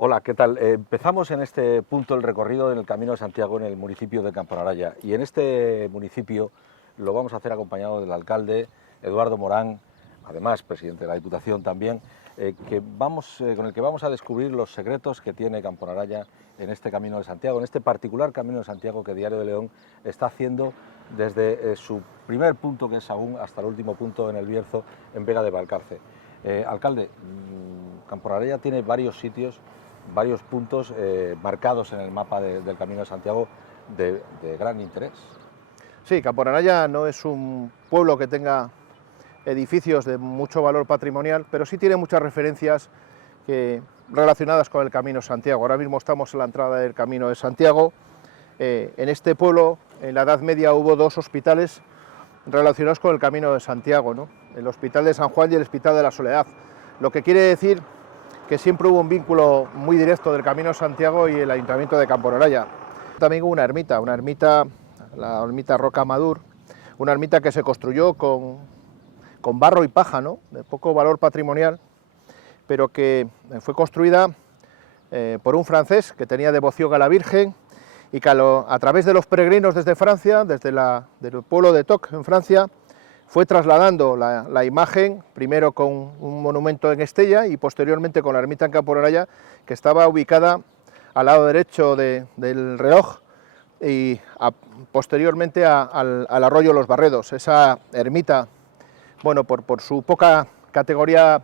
Hola, ¿qué tal? Empezamos en este punto el recorrido en el Camino de Santiago en el municipio de Camponaraya y en este municipio lo vamos a hacer acompañado del alcalde Eduardo Morán, además presidente de la Diputación también, con el que vamos a descubrir los secretos que tiene Camponaraya en este Camino de Santiago, en este particular Camino de Santiago que Diario de León está haciendo desde su primer punto, que es Sahún, hasta el último punto en el Bierzo, en Vega de Valcarce. Alcalde, Camponaraya tiene varios sitios, varios puntos marcados en el mapa del Camino de Santiago de gran interés. Sí, Camponaraya no es un pueblo que tenga edificios de mucho valor patrimonial, pero sí tiene muchas referencias relacionadas con el Camino de Santiago. Ahora mismo estamos en la entrada del Camino de Santiago. En este pueblo, en la Edad Media, hubo dos hospitales relacionados con el Camino de Santiago, ¿no? El Hospital de San Juan y el Hospital de la Soledad, lo que quiere decir que siempre hubo un vínculo muy directo del Camino de Santiago y el Ayuntamiento de Camponaraya. También hubo una ermita, la ermita Roca Madur, una ermita que se construyó con barro y paja, ¿no?, de poco valor patrimonial, pero que fue construida por un francés que tenía devoción a la Virgen y que a través de los peregrinos desde Francia, del pueblo de Toc en Francia, fue trasladando la imagen, primero con un monumento en Estella y posteriormente con la ermita en Camponaraya, que estaba ubicada al lado derecho del reloj y posteriormente al arroyo Los Barredos. Esa ermita, bueno, por su poca categoría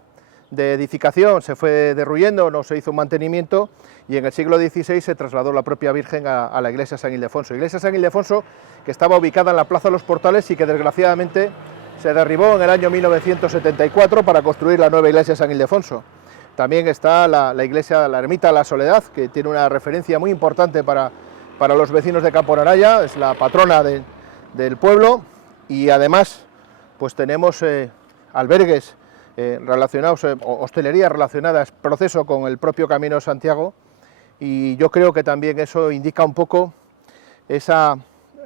de edificación se fue derruyendo, no se hizo un mantenimiento y en el siglo XVI se trasladó la propia Virgen a la iglesia San Ildefonso. Iglesia San Ildefonso que estaba ubicada en la Plaza de los Portales y que desgraciadamente se derribó en el año 1974 para construir la nueva iglesia San Ildefonso. También está la ermita La Soledad, que tiene una referencia muy importante para los vecinos de Camponaraya, es la patrona del pueblo y además pues tenemos albergues relacionados, hostelería relacionada, es proceso con el propio Camino de Santiago y yo creo que también eso indica un poco esa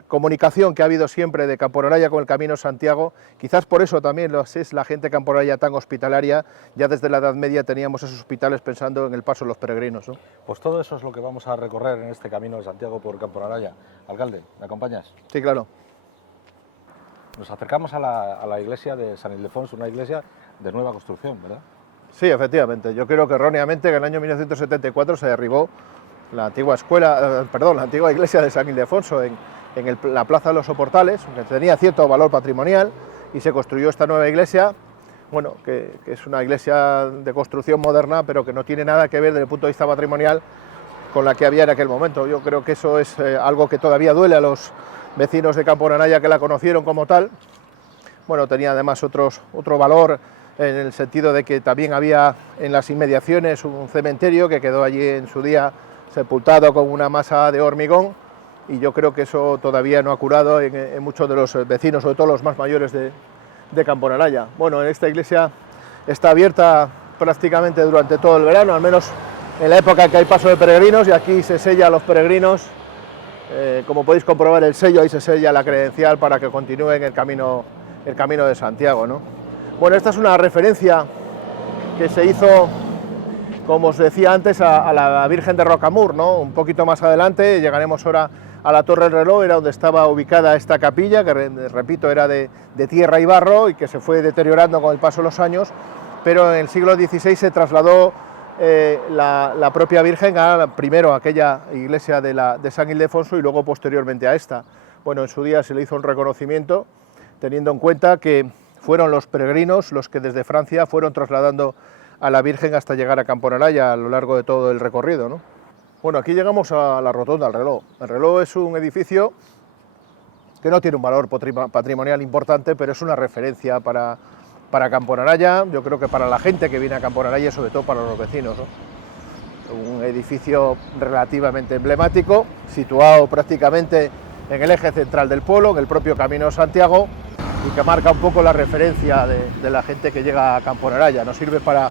comunicación que ha habido siempre de Camponaraya con el Camino de Santiago, quizás por eso también es la gente de Camponaraya tan hospitalaria, ya desde la Edad Media teníamos esos hospitales pensando en el paso de los peregrinos, ¿no? Pues todo eso es lo que vamos a recorrer en este Camino de Santiago por Camponaraya. Alcalde, ¿me acompañas? Sí, claro. Nos acercamos a la iglesia de San Ildefonso, una iglesia de nueva construcción, ¿verdad? Sí, efectivamente. Yo creo que erróneamente en el año 1974 se derribó la antigua la antigua iglesia de San Ildefonso en la Plaza de los Soportales, que tenía cierto valor patrimonial, y se construyó esta nueva iglesia, bueno, que es una iglesia de construcción moderna, pero que no tiene nada que ver desde el punto de vista patrimonial con la que había en aquel momento. Yo creo que eso es algo que todavía duele a los vecinos de Camponaraya que la conocieron como tal. Bueno, tenía además otro valor en el sentido de que también había en las inmediaciones un cementerio que quedó allí en su día sepultado con una masa de hormigón y yo creo que eso todavía no ha curado en muchos de los vecinos, sobre todo los más mayores de Camponaraya. Bueno, esta iglesia está abierta prácticamente durante todo el verano, al menos en la época en que hay paso de peregrinos, y aquí se sella a los peregrinos, como podéis comprobar el sello, ahí se sella la credencial para que continúen el camino de Santiago, ¿no? Bueno, esta es una referencia que se hizo, como os decía antes, a la Virgen de Rocamur, ¿no? Un poquito más adelante llegaremos ahora a la Torre del Reloj, era donde estaba ubicada esta capilla, que repito era de tierra y barro y que se fue deteriorando con el paso de los años, pero en el siglo XVI se trasladó la propia Virgen primero a aquella iglesia de San Ildefonso y luego posteriormente a esta. Bueno, en su día se le hizo un reconocimiento, teniendo en cuenta que fueron los peregrinos los que desde Francia fueron trasladando a la Virgen hasta llegar a Camponaraya a lo largo de todo el recorrido, ¿no? Bueno, aquí llegamos a la Rotonda del Reloj. El Reloj es un edificio que no tiene un valor patrimonial importante, pero es una referencia para Camponaraya, yo creo que para la gente que viene a Camponaraya y sobre todo para los vecinos, ¿no? Un edificio relativamente emblemático, situado prácticamente en el eje central del pueblo, en el propio Camino de Santiago, y que marca un poco la referencia de la gente que llega a Camponaraya. Nos sirve para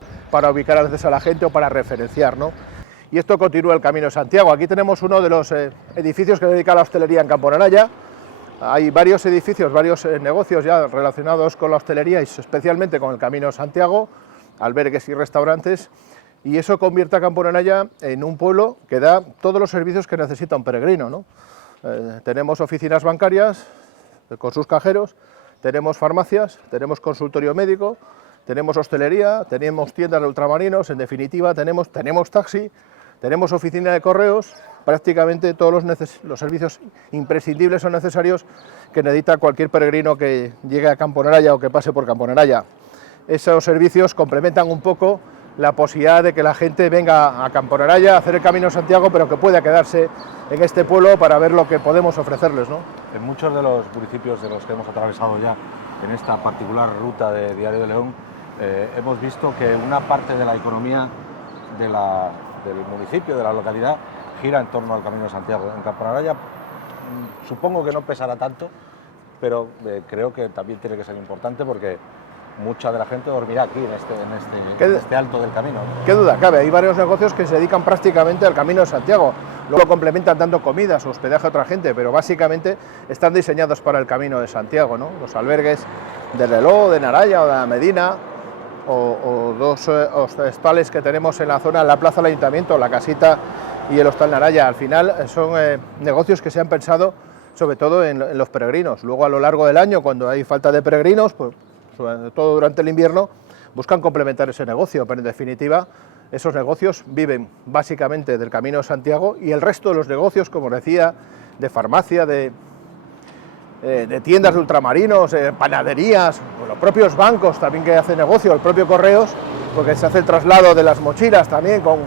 ubicar a veces a la gente o para referenciar, ¿no? Y esto continúa el Camino de Santiago. Aquí tenemos uno de los edificios que dedica a la hostelería en Camponaraya. Hay varios edificios, varios negocios ya relacionados con la hostelería y especialmente con el Camino de Santiago, albergues y restaurantes. y eso convierte a Camporanaya en un pueblo que da todos los servicios que necesita un peregrino, ¿no? Tenemos oficinas bancarias con sus cajeros, tenemos farmacias, tenemos consultorio médico, tenemos hostelería, tenemos tiendas de ultramarinos, en definitiva tenemos taxi, tenemos oficina de correos, prácticamente todos los servicios imprescindibles o necesarios que necesita cualquier peregrino que llegue a Camporanaya o que pase por Camporanaya. Esos servicios complementan un poco la posibilidad de que la gente venga a Camporanaya a hacer el Camino de Santiago, pero que pueda quedarse en este pueblo para ver lo que podemos ofrecerles, ¿no? En muchos de los municipios de los que hemos atravesado ya en esta particular ruta de Diario de León, hemos visto que una parte de la economía del municipio, de la localidad, gira en torno al Camino de Santiago. En Camporanaya supongo que no pesará tanto, pero creo que también tiene que ser importante porque mucha de la gente dormirá aquí en este alto del camino, ¿no? Qué duda cabe, hay varios negocios que se dedican prácticamente al Camino de Santiago, luego complementan dando comidas o hospedaje a otra gente, pero básicamente están diseñados para el Camino de Santiago, ¿no? Los albergues de Reló, de Naraya o de la Medina, o dos hostales que tenemos en la zona, en la plaza del Ayuntamiento, la Casita y el Hostal Naraya. Al final son negocios que se han pensado sobre todo en los peregrinos. Luego, a lo largo del año, cuando hay falta de peregrinos, pues, sobre todo durante el invierno, buscan complementar ese negocio, pero en definitiva esos negocios viven básicamente del Camino de Santiago, y el resto de los negocios, como decía, de farmacia, de tiendas de ultramarinos, panaderías, los propios bancos también que hacen negocio, el propio Correos, porque se hace el traslado de las mochilas también con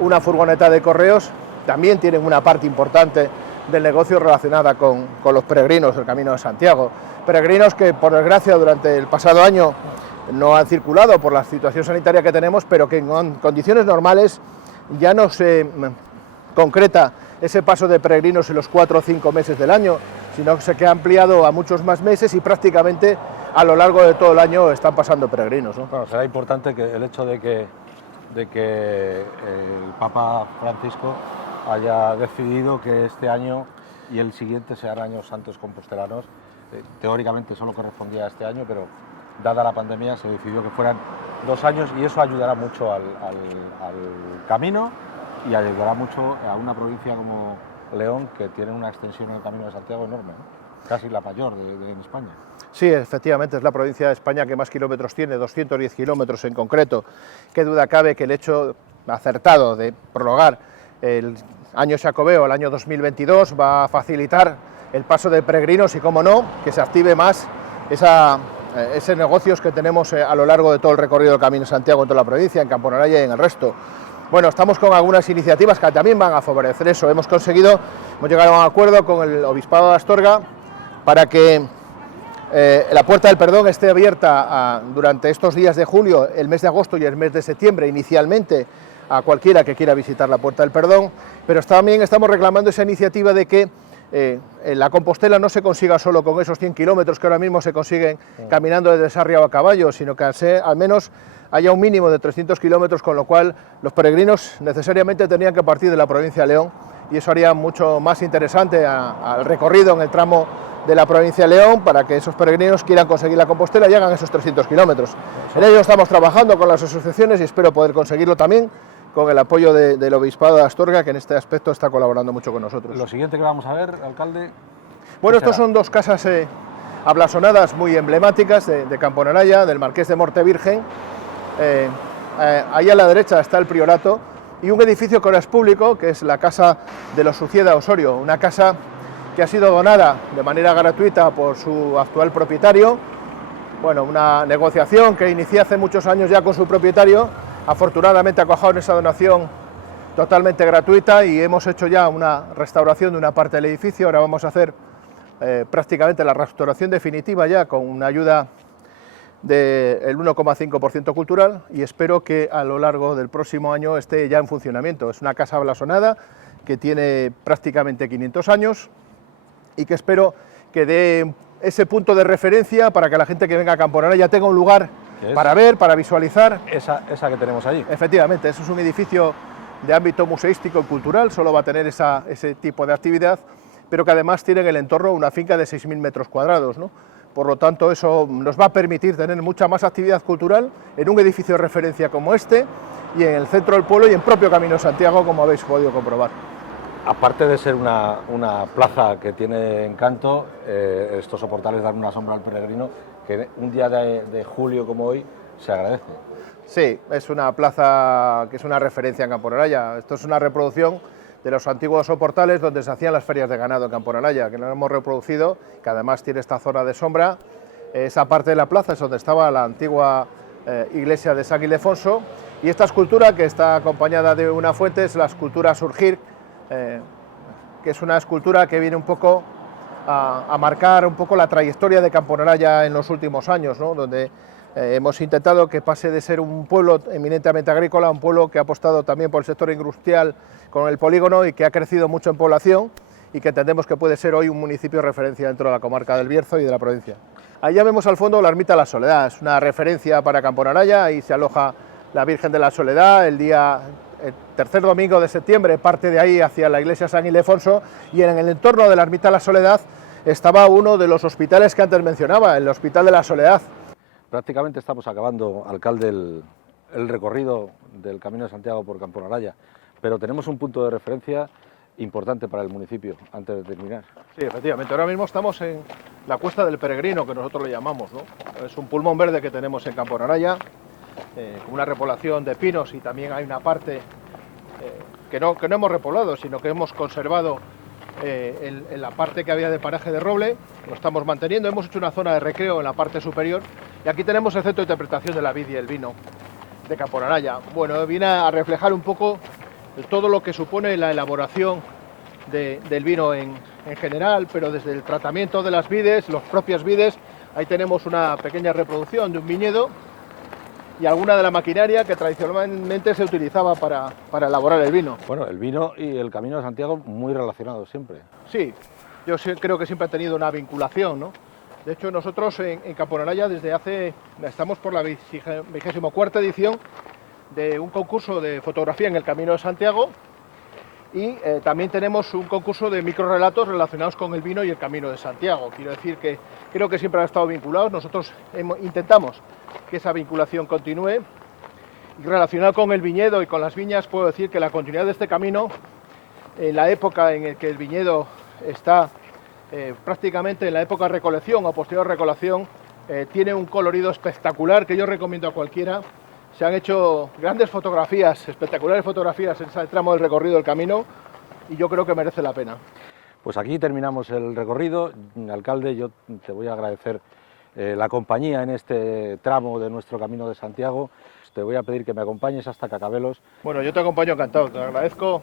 una furgoneta de correos, también tienen una parte importante del negocio relacionada con los peregrinos del Camino de Santiago. Peregrinos que, por desgracia, durante el pasado año no han circulado por la situación sanitaria que tenemos, pero que en condiciones normales ya no se concreta ese paso de peregrinos en los 4 o 5 meses del año, sino que ha ampliado a muchos más meses y prácticamente a lo largo de todo el año están pasando peregrinos, ¿no? Bueno, será importante que el hecho de que el Papa Francisco haya decidido que este año y el siguiente sean años santos compostelanos. Teóricamente solo correspondía a este año, pero dada la pandemia se decidió que fueran 2 años, y eso ayudará mucho al camino y ayudará mucho a una provincia como León, que tiene una extensión en el Camino de Santiago enorme, ¿no? Casi la mayor en España. Sí, efectivamente, es la provincia de España que más kilómetros tiene, 210 kilómetros en concreto. Qué duda cabe que el hecho acertado de prorrogar el año Xacobeo al año 2022 va a facilitar el paso de peregrinos y, cómo no, que se active más ese negocios que tenemos a lo largo de todo el recorrido del Camino de Santiago en toda la provincia, en Camporanaya y en el resto. Bueno, estamos con algunas iniciativas que también van a favorecer eso. Hemos llegado a un acuerdo con el Obispado de Astorga para que la Puerta del Perdón esté abierta durante estos días de julio, el mes de agosto y el mes de septiembre, inicialmente a cualquiera que quiera visitar la Puerta del Perdón, pero también estamos reclamando esa iniciativa de que la Compostela no se consiga solo con esos 100 kilómetros que ahora mismo se consiguen caminando desde Sarria o a caballo, sino que al menos haya un mínimo de 300 kilómetros, con lo cual los peregrinos necesariamente tendrían que partir de la provincia de León, y eso haría mucho más interesante al recorrido en el tramo de la provincia de León, para que esos peregrinos quieran conseguir la Compostela y hagan esos 300 kilómetros. En ello estamos trabajando con las asociaciones y espero poder conseguirlo también con el apoyo del Obispado de Astorga, que en este aspecto está colaborando mucho con nosotros. Lo siguiente que vamos a ver, alcalde... Bueno, estos son 2 casas ablasonadas muy emblemáticas de Camporanaya, del Marqués de Mortevirgen. Ahí a la derecha está el Priorato, y un edificio que ahora es público, que es la Casa de los Ucieda Osorio, una casa que ha sido donada de manera gratuita por su actual propietario. Bueno, una negociación que inicié hace muchos años ya con su propietario. Afortunadamente ha cuajado en esa donación totalmente gratuita, y hemos hecho ya una restauración de una parte del edificio. Ahora vamos a hacer prácticamente la restauración definitiva ya con una ayuda del 1,5% cultural, y espero que a lo largo del próximo año esté ya en funcionamiento. Es una casa blasonada que tiene prácticamente 500 años y que espero que dé ese punto de referencia para que la gente que venga a Camporanaya tenga un lugar para ver, para visualizar. Esa que tenemos allí. Efectivamente, eso es un edificio de ámbito museístico y cultural, solo va a tener ese tipo de actividad, pero que además tiene en el entorno una finca de 6.000 metros cuadrados, ¿no? Por lo tanto, eso nos va a permitir tener mucha más actividad cultural en un edificio de referencia como este, y en el centro del pueblo y en propio Camino de Santiago, como habéis podido comprobar. Aparte de ser una plaza que tiene encanto, estos soportales dan una sombra al peregrino que un día de julio como hoy se agradece. Sí, es una plaza que es una referencia en Campo-Naraya. Esto es una reproducción de los antiguos soportales donde se hacían las ferias de ganado en Campo-Naraya, que lo hemos reproducido, que además tiene esta zona de sombra. Esa parte de la plaza es donde estaba la antigua iglesia de San Ildefonso, y esta escultura, que está acompañada de una fuente, es la escultura Surgir, que es una escultura que viene un poco a marcar un poco la trayectoria de Campo-Naraya en los últimos años, ¿no? Donde hemos intentado que pase de ser un pueblo eminentemente agrícola a un pueblo que ha apostado también por el sector industrial con el polígono y que ha crecido mucho en población y que entendemos que puede ser hoy un municipio de referencia dentro de la comarca del Bierzo y de la provincia. Ahí ya vemos al fondo la ermita de la Soledad, es una referencia para Campo-Naraya. Ahí se aloja la Virgen de la Soledad. El tercer domingo de septiembre parte de ahí hacia la iglesia San Ildefonso, y en el entorno de la ermita de la Soledad estaba uno de los hospitales que antes mencionaba, el Hospital de la Soledad. Prácticamente estamos acabando, alcalde, el recorrido del Camino de Santiago por Campo-Naraya, pero tenemos un punto de referencia importante para el municipio, antes de terminar. Sí, efectivamente, ahora mismo estamos en la Cuesta del Peregrino, que nosotros le llamamos, ¿no? Es un pulmón verde que tenemos en Campo-Naraya, con una repoblación de pinos, y también hay una parte que no hemos repoblado, sino que hemos conservado en la parte que había de paraje de roble. Lo estamos manteniendo. Hemos hecho una zona de recreo en la parte superior, y aquí tenemos el centro de interpretación de la vid y el vino de Campo-Naraya. Bueno, viene a reflejar un poco todo lo que supone la elaboración del vino en general, pero desde el tratamiento de las vides, las propias vides. Ahí tenemos una pequeña reproducción de un viñedo y alguna de la maquinaria que tradicionalmente se utilizaba para elaborar el vino. Bueno, el vino y el Camino de Santiago muy relacionados siempre. Sí, yo creo que siempre ha tenido una vinculación, ¿no? De hecho, nosotros en Campo-Naraya estamos por la 24ª edición de un concurso de fotografía en el Camino de Santiago, y también tenemos un concurso de microrrelatos relacionados con el vino y el Camino de Santiago. Quiero decir que creo que siempre han estado vinculados. Nosotros intentamos que esa vinculación continúe. Y relacionado con el viñedo y con las viñas, puedo decir que la continuidad de este camino, en la época en la que el viñedo está prácticamente en la época de recolección o posterior recolección, tiene un colorido espectacular que yo recomiendo a cualquiera. Se han hecho grandes fotografías, espectaculares fotografías en ese tramo del recorrido del camino, y yo creo que merece la pena. Pues aquí terminamos el recorrido. Alcalde, yo te voy a agradecer la compañía en este tramo de nuestro Camino de Santiago. Te voy a pedir que me acompañes hasta Cacabelos. Bueno, yo te acompaño encantado, te agradezco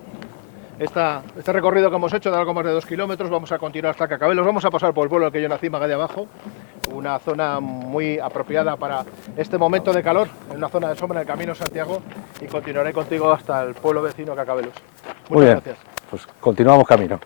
este recorrido que hemos hecho de algo más de 2 kilómetros. Vamos a continuar hasta Cacabelos, vamos a pasar por el pueblo en el que yo nací, Maga de Abajo, una zona muy apropiada para este momento de calor, en una zona de sombra en el Camino de Santiago, y continuaré contigo hasta el pueblo vecino Cacabelos. Muchas gracias. Pues continuamos camino.